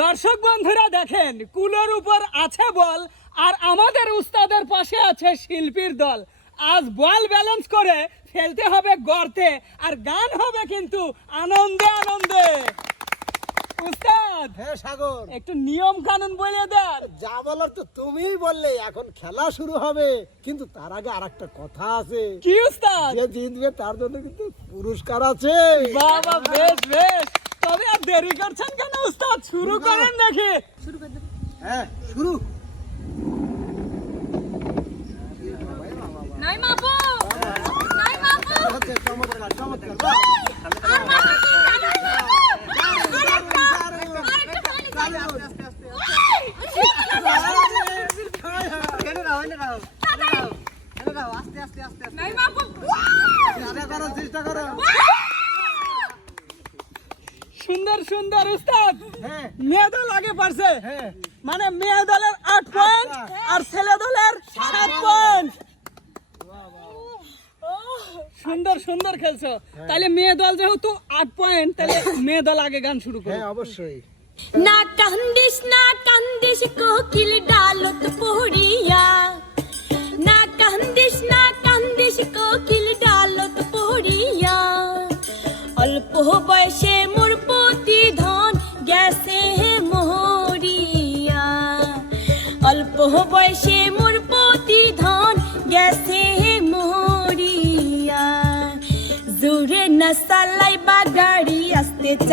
দর্শক বন্ধুরা দেখেন কুলোর উপর আছে বল আর আমাদের উস্তাদের পাশে আছে শিল্পীর দল। আজ বল ব্যালেন্স করে ফেলতে হবে গর্তে আর গান হবে কিন্তু আনন্দে আনন্দে। উস্তাদ হ্যাঁ সাগর। একটু নিয়ম কানুন বলে দেন। যা বলার তো তুমিই বললে এখন খেলা শুরু হবে। কিন্তু তার আগে আর একটা কথা আছে। কি উস্তাদ? যে জিতবে তার জন্য কিন্তু পুরস্কার আছে। বাবা বেশ বেশ তবে আর দেরি করছেন কেন উস্তাদ শুরু করেন দেখি হ্যাঁ শুরু নাই মাপু নাই মাপু চমৎকার চমৎকার নাই মাপু চেষ্টা করো চেষ্টা করো সুন্দর সুন্দর উস্তাদ। হ্যাঁ। মেয়ে দল আগে পারছে হ্যাঁ। মানে মেয়ে দলের আট পয়েন্ট আর ছেলে দলের সাত পয়েন্ট সুন্দর সুন্দর খেলছো। তাহলে মেয়ে দল যেহেতু আট পয়েন্ট তাহলে মেয়ে দল আগে গান শুরু করো। হ্যাঁ অবশ্যই। না কান্দিস না কান্দিস কোকিল ডালত পড়িয়া। না কান্দিস না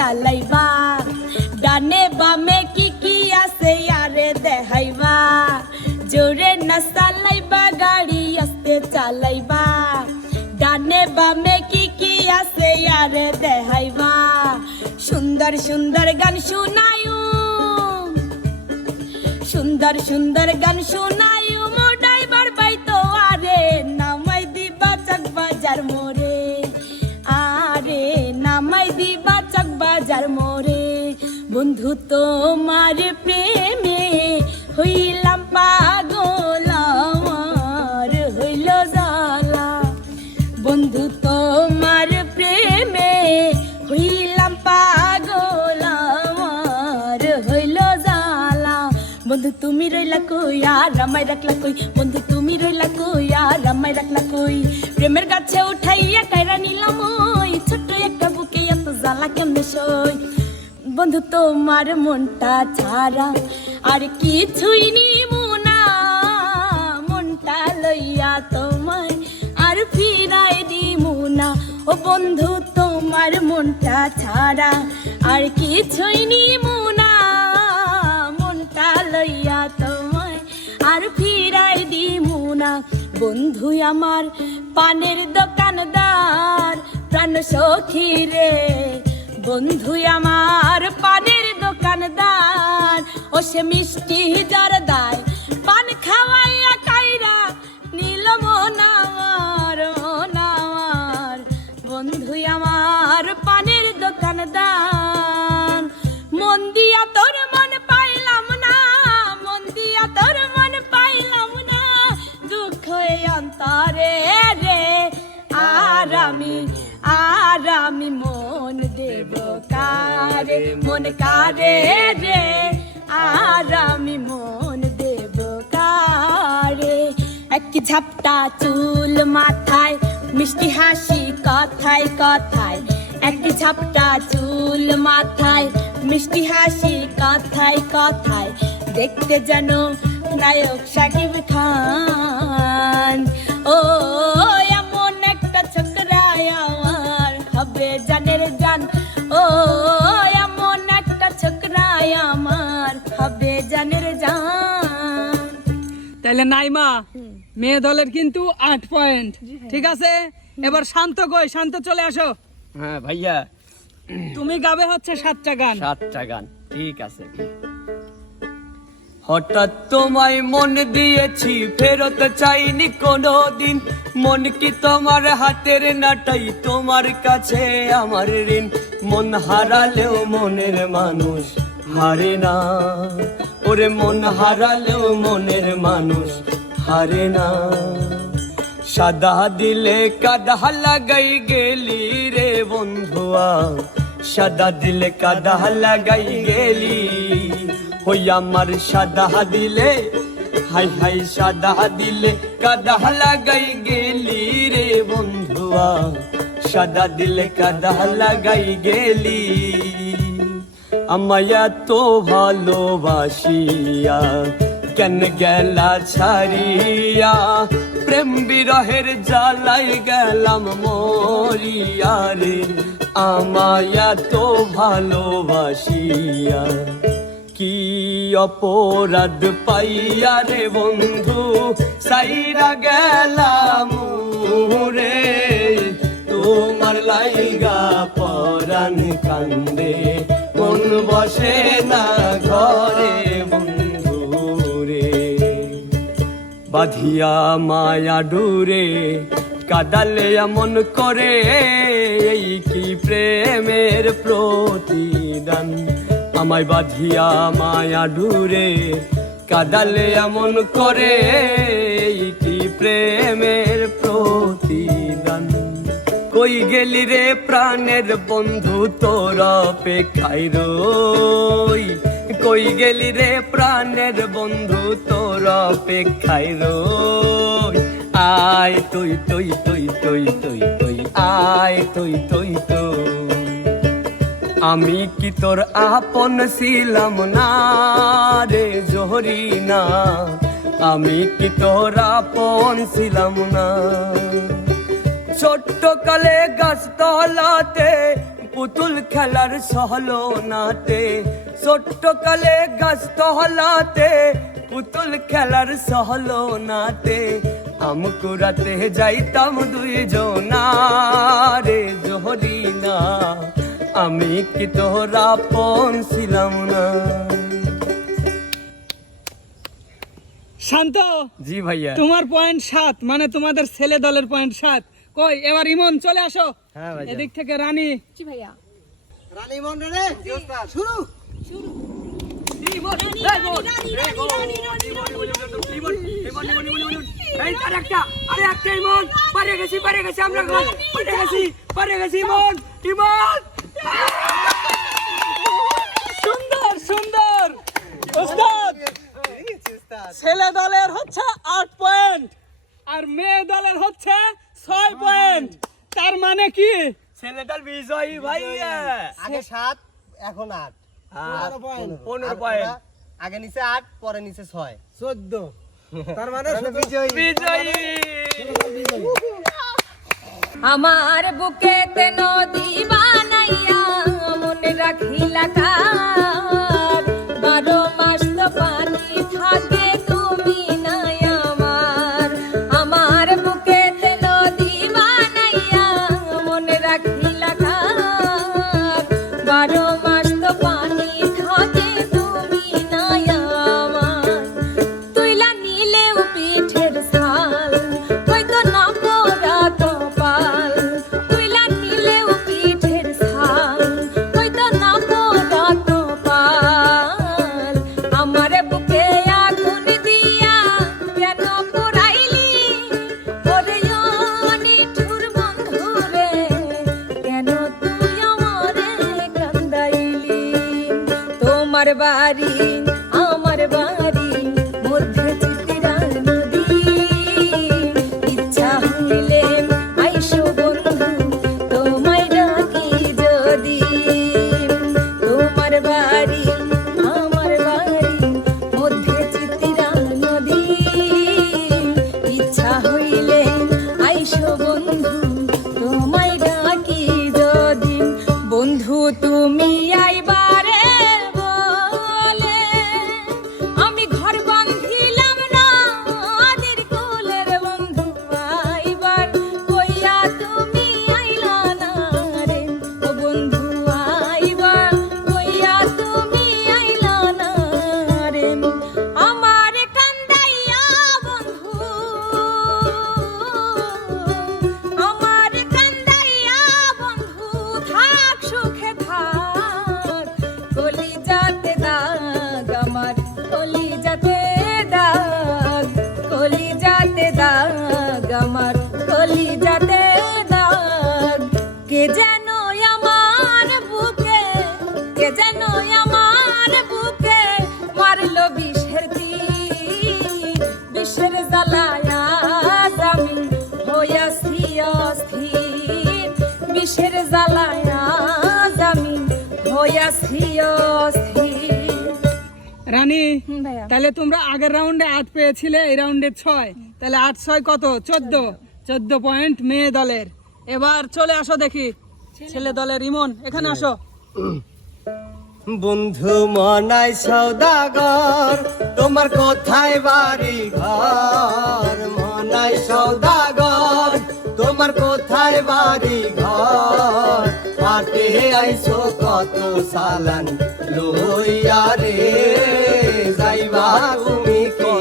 চালাইবা ডানে বামে কি কি আছে আরে দেখাইবা। জোরে না চালাইবা, গাড়ি আস্তে চালাইবা। ডানে বামে কি কি আছে আরে দেখাইবা। সুন্দর সুন্দর গান শুনায়ু সুন্দর সুন্দর গান শোনাই বন্ধু, তোমার প্রেমে হইলাম পাগল, আমার হইল জালা বন্ধু, তোমার প্রেমে হইলাম পাগল, আমার হইল জালা বন্ধু, তুমি রইলা কই, আর রামাই রাখলা কই? বন্ধু, তুমি রইলা কই, আর রামাই রাখলা কই? প্রেমের গাছে উঠাইয়া কাইরা নিলাম ওই, ছোট্ট একটা বুকে এত জ্বালা কেমনে সই? বন্ধু, তোমার মনটা ছাড়া আর কিছুই নিমু না। মনটা লইয়া তোমায় আর ফিরাই দিমু না। ও বন্ধু, তোমার মনটা ছাড়া আর কিছুই নিমু না। মনটা লইয়া তোমায় আর ফিরাই দিমু না। বন্ধু, আমার পানের দোকানদার, প্রাণ সখী রে। বন্ধু আমার পানের দোকানদার, ও সে মিষ্টি জরদার পান খাওয়াইয়া কাইরা নীল মনার মনার বন্ধু আমার পানের দোকানদার মন কারে রে? আর আমি মন দেব কারে? এক ঝাপটা চুল মাথায়, মিষ্টি হাসি কথায় কথায়। এক ঝাপটা চুল মাথায়, মিষ্টি হাসি কথায় কথায়। দেখতে যেন নায়ক সাকিব খান। তাহলে নাইমা মেয়ে দলের কিন্তু আট পয়েন্ট। ঠিক আছে? এবার শান্ত কই শান্ত চলে আসো। হ্যাঁ ভাইয়া। তুমি গাবে হচ্ছে সাতটা গান। সাতটা গান ঠিক আছে। হঠাৎ তোমায় মন দিয়েছি ফেরত চাইনি কোনো দিন মন কি তোমার হাতের নাটাই তোমার কাছে আমার ঋণ। মন হারালেও মনের মানুষ হারে না। ওরে মন হারালেও মনের মানুষ, হারে না। সাদা দিলে কাদা লাগাই গেলি রে বন্ধুয়া সাদা দিলে কাদা লাগাই গেলি হই আমার সাদা দিলে। হাই হাই, সাদা দিলে কাদা লাগাই গেলি রে বন্ধুয়া সাদা দিলে কাদা লাগাই গেলি। আমায়া তো ভালোবাসিয়া, কেন গেলা ছাড়িয়া? প্রেম বিরহের জ্বালাই গেলাম মরিয়া রে। আমায়া তো ভালোবাসিয়া, কি অপরাধ পাইয়া রে বন্ধু? সাইরা গেলাম রে তোমার লাইগা পরাণ কান্দে। মন বসে না ঘরে বন্ধু রে বাধিয়া মায়া ডুরে, কাদালে এমন করে এই কি প্রেমের প্রতিদান? আমায় বাধিয়া মায়া ডুরে, কাদালে এমন করে এই কি প্রেমের কই গেলি রে প্রাণের বন্ধু তোর অপেক্ষায় রই। কই গেলি রে প্রাণের বন্ধু তোর অপেক্ষায় রই। আয় তুই তুই তুই তুই তুই তুই, আয় তুই তুই তুই। আমি কি তোর আপন ছিলাম না রে জহরি না? আমি কি তোর আপন ছিলাম না? ছোট্ট কালে গাছ তলাতে পুতুল খেলার সহলো নাতে ছোট্ট কালে গাছ তলাতে পুতুল খেলার সহলো নাতে আমকুরাতে যাইতাম দুই জনা রে জহরি না আমি কি তোরা পন ছিলাম না। শান্ত! জি ভাইয়া। তোমার পয়েন্ট সাত মানে তোমাদের ছেলে দলের পয়েন্ট সাত। কই এবার ইমন চলে আসো হ্যাঁ এদিক থেকে রানী জি ভাইয়া রানী মন্ডলে শুরু এই তার একটা আরে একটা ইমন পারে গেছি পারে গেছি আমরা পারে গেছি পারে গেছি ইমন ইমন সুন্দর সুন্দর ছেলে দলের হচ্ছে আট পয়েন্ট আর মেয়ে দলের হচ্ছে ছয় পয়েন্ট তার মানে কি? ছেলেটার বিজয়ী ভাইয়া আগে সাত এখন আট। পনেরো পয়েন্ট পনেরো পয়েন্ট আগে নিচে আট পরে নিচে ছয়। চোদ্দ। তার মানে বিজয়ী। বিজয়ী। আমার বুকেতে নদী বানাইয়া মনে রাখিলা কার বাড়ি রানী তাহলে তোমরা আগের রাউন্ডে আট পেয়েছিলে এই রাউন্ডে ছয়। তাহলে আট ছয় কত? চোদ্দ। চোদ্দ পয়েন্ট মেয়ে দলের। এবার চলে আসো দেখি। ছেলে দলের ইমন এখানে আসো। বন্ধু মনাই সৌদাগর তোমার কোথায় বাড়ি ঘর। মনাই সৌদাগর পাটে আইসো কত সালান লইয়া রে। যাইবা তুমি কি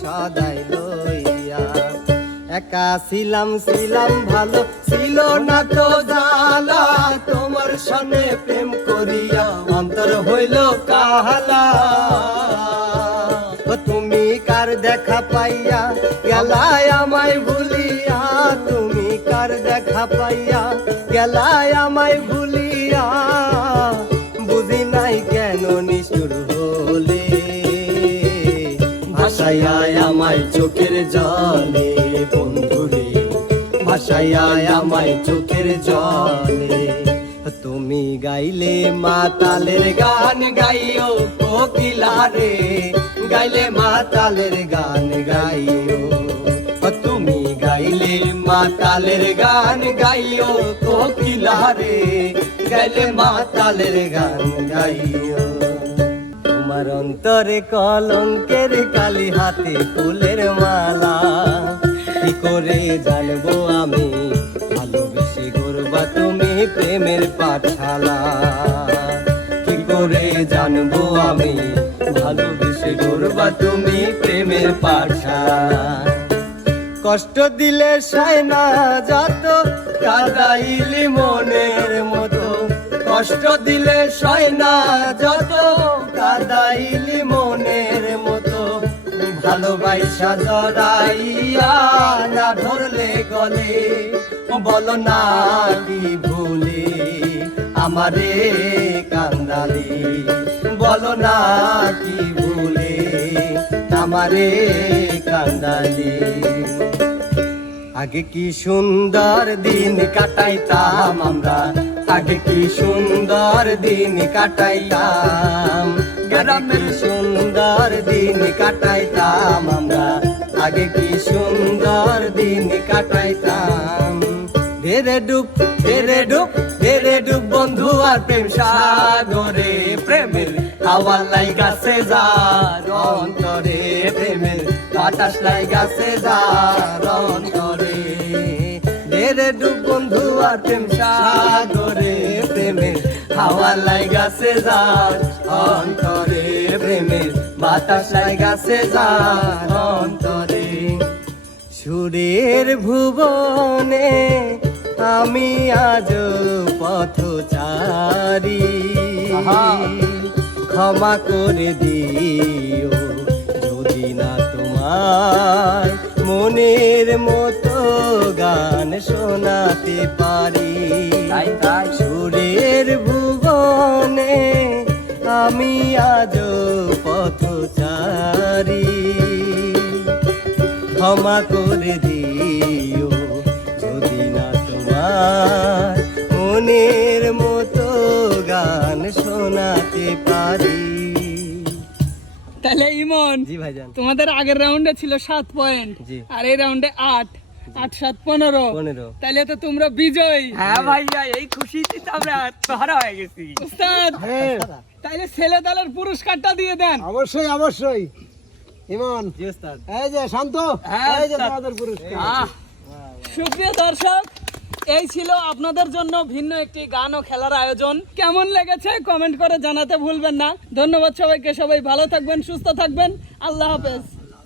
সদাই লইয়া? একা ছিলাম ছিলাম, ভালো ছিল না তো জালা তোমার সনে প্রেম করিয়া অন্তর হইল কাহালা। তুমি কার দেখা পাইয়া গেলায় দেখা পাইয়া গেলায় আমায় ভুলিয়া। বুঝি নাই কেন নিষ্ঠুর হলে। ভাসাইয়ায় আমায় চোখের জলে, বন্ধুরে। ভাসাইয়ায় আমায় চোখের জলে। তুমি গাইলে মাতালের গান গাইও কোকিলা রে গাইলে মাতালের গান গাইও। তুমি গাইলে মাতালের গান, গাইও কোকিলা রে গাইলে মাতালের গান, গাইও। তোমার অন্তরে কলঙ্কের কালি হাতে ফুলের মালা। কি করে জানব আমি? ভালোবেসে গরবা তুমি প্রেমের পাঠশালা। কি করে জানব আমি? ভালোবেসে গরবা তুমি প্রেমের পাঠশালা। কষ্ট দিলে সায়না যত, কাদাইলি মনের মতো। কষ্ট দিলে সায়না যত, কাদাইলি মনের মতো। ভালোবাসা জড়াইয়া না ধরলে গলে বল না কি ভুলে, আমারে কান্দালি। বল না কি ভুলে, আমারে কান্দালি। আগে কি সুন্দর দিন কাটাইতাম আমরা? আগে কি সুন্দর দিন কাটাইতাম? গ্রামের সুন্দর দিন কাটাইতাম আমরা। আগে কি সুন্দর দিন কাটাইতাম? ধেরে ডুব ধেরে ডুব ধেরে ডুব বন্ধু আর প্রেম সাগরে, প্রেমের হাওয়া লাই গাছে যা অন্তরে প্রেমের বাতাস লাই গাছে যা অন্তরে। ধেরে ডুব বন্ধু আর প্রেম সাগরে প্রেমের হাওয়া লাই গাছে যা অন্তরে প্রেমের বাতাস লাই গাছে যা অন্তরে। সুরের ভুবনে আমি আজ পথচারী ক্ষমা করে দিও যদি না তোমায় মনের মতো গান শোনাতে পারি। সুরের ভুবনে আমি আজ পথচারী। ক্ষমা করে দিও যদি না তোমার মনের মতো গান শোনাতে পারি। তাহলে ইমন জি ভাইজান। তোমাদের আগের রাউন্ডে ছিল সাত পয়েন্ট আর এই রাউন্ডে আট আট সাত পনেরো। পনেরো। তাহলে তো তোমরা বিজয়ী। হ্যাঁ ভাইয়া এই খুশিতে তো আমরা আত্মহারা হয়ে গেছি। উস্তাদ হ্যাঁ। তাইলে ছেলে দলের পুরস্কারটা দিয়ে দেন। অবশ্যই অবশ্যই। ইমন জি ওস্তাদ এই যে শান্ত হ্যাঁ, এই যে। তোমাদের পুরস্কার। আহ, সুপ্রিয় দর্শক এই ছিল আপনাদের জন্য ভিন্ন একটি গান ও খেলার আয়োজন। কেমন লেগেছে কমেন্ট করে জানাতে ভুলবেন না। ধন্যবাদ সবাইকে, সবাই ভালো থাকবেন, সুস্থ থাকবেন। আল্লাহ হাফেজ।